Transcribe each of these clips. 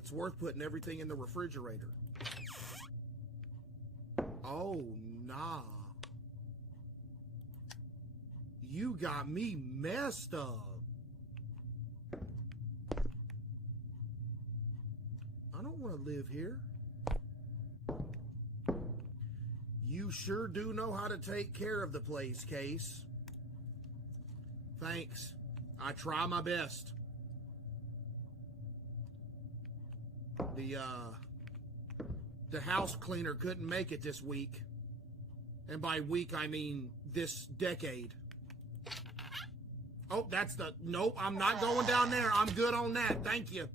It's worth putting everything in the refrigerator. Oh, nah. You got me messed up. I don't want to live here. You sure do know how to take care of the place, Case. Thanks. I try my best. The house cleaner couldn't make it this week. And by week, I mean this decade. Oh, that's the... Nope, I'm not going down there. I'm good on that. Thank you.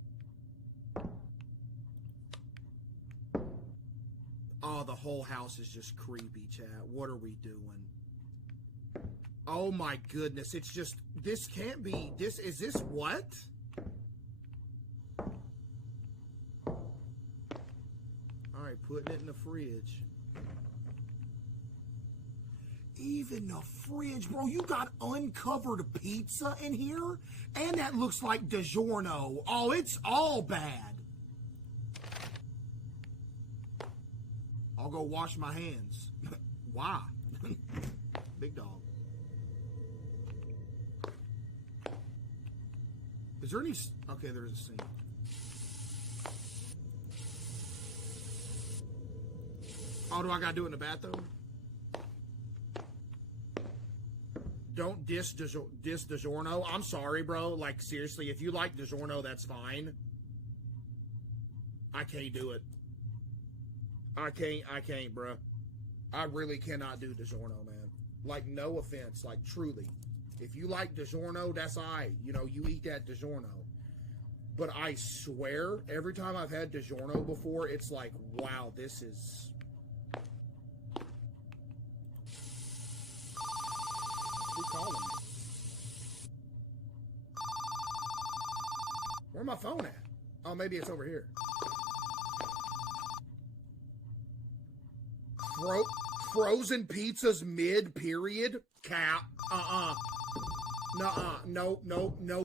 Oh, the whole house is just creepy, chat. What are we doing? Oh, my goodness. It's just... This can't be... Is this what? Alright, putting it in the fridge. Even the fridge, bro. You got uncovered pizza in here? And that looks like DiGiorno. Oh, it's all bad. I'll go wash my hands. Why? Big dog. Is there any... Okay, there's a sink. Oh, do I gotta do it in the bathroom? Don't diss DiGiorno. I'm sorry, bro. Like, seriously, if you like DiGiorno, that's fine. I can't do it. I can't, bro. I really cannot do DiGiorno, man. Like, no offense. Like, truly. If you like DiGiorno, that's alright. You know, you eat that DiGiorno. But I swear, every time I've had DiGiorno before, it's like, wow, this is... Who's calling me? Where's my phone at? Oh, maybe it's over here. Frozen pizzas mid-period? Cap. Nuh-uh. No.